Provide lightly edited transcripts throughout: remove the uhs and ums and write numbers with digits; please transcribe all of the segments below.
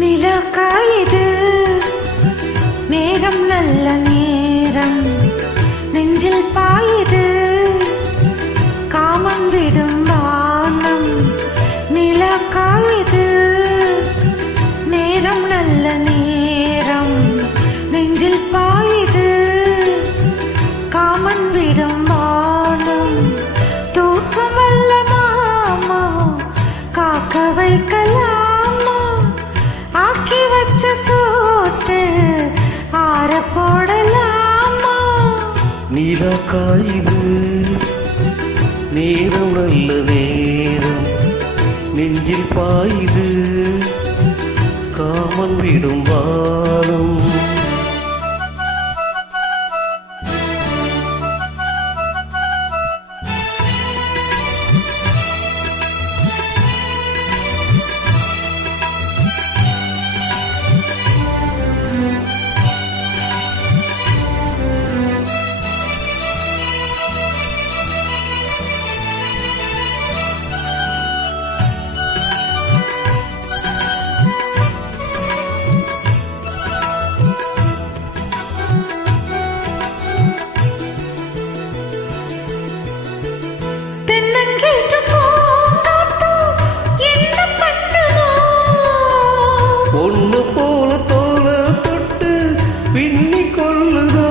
நிலக்காயுது நேரம் நல்ல நேரம் நெஞ்சில் பாயுது காமம் விடும் வானம் நிலக்காயுது நேரம் நல்ல நேரம் நெஞ்சில் பாயுது காமன் விடும் வானம் தூக்கம் அல்ல மாமா காக்க வைக்கலாமா ஆக்கி வச்ச சோத்து ஆற போடலாமா நீலக்காயுது நேரம் நல்ல நேரம் நெஞ்சில் பாயுது காமன் விடும் வானம் பொண்ணு போல தோல தொட்டு பின்னி கொள்ளுதோ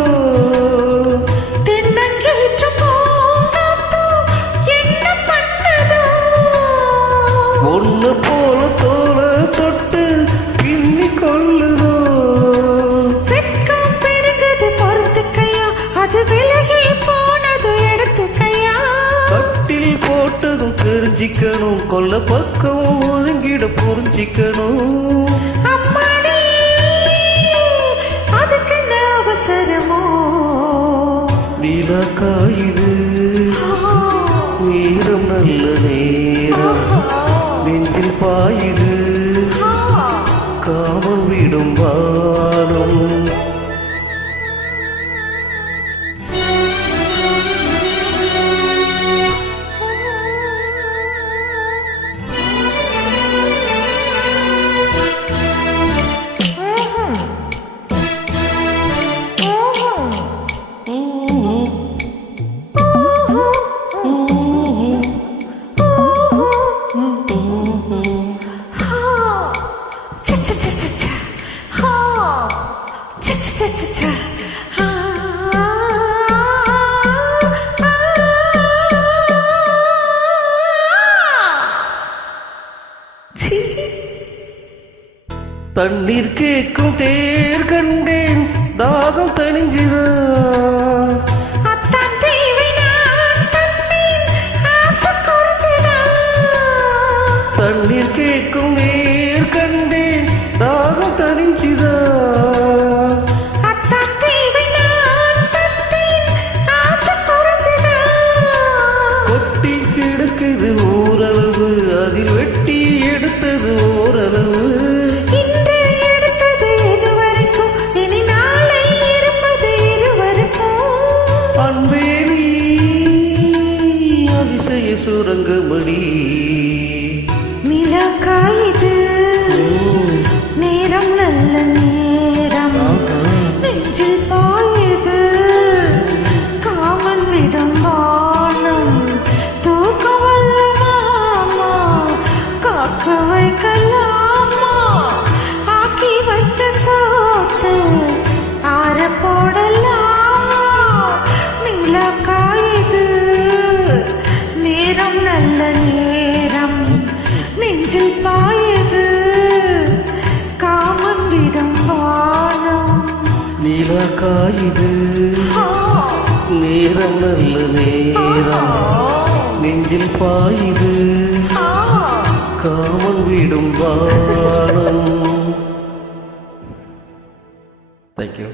பொண்ணு போல தோல தொட்டு பின்னி கொள்ளுதோ பொறுத்துக்கையா அது விலகி போனது எடுத்துக்கையா கட்டில் போட்டதும் தெரிஞ்சிக்கணும் கொல்ல பக்கம் ஒதுங்கிட புரிஞ்சிக்கணும் நீலக்காயுது நேரம் நல்ல நேரம் நெஞ்சில் பாயுது காமம் விடும் வானம் தண்ணீர் கேட்கும் தேர் கண்டேன் தாகம் தணிஞ்சிதா தண்ணீர் கேட்கும் நேர் கண்டேன் தாகம் தணிஞ்சிதா கொட்டி கிடக்குது ஓரளவு அதில் வெட்டி எடுத்தது ஓரளவு அன்பேனி அதிசய சுரங்கமணி நிலக்காயுது நேரம் நல்ல நேரம் நெஞ்சில் பாயுது காமன் விடும் வானம் தூக்கம் வல்ல மாமா காக்க வைக்கலாமா ஆக்கி வச்ச சோத்து ஆற போடலாமா நிலக்காயுது நேரம் நல்ல நேரம் நெஞ்சில் பாயுது காமன் விடும் வானம் நீலக்காயுது நேரம் நல்ல நேரம் நெஞ்சில் பாயுது காமன் விடும் வானம். Thank you.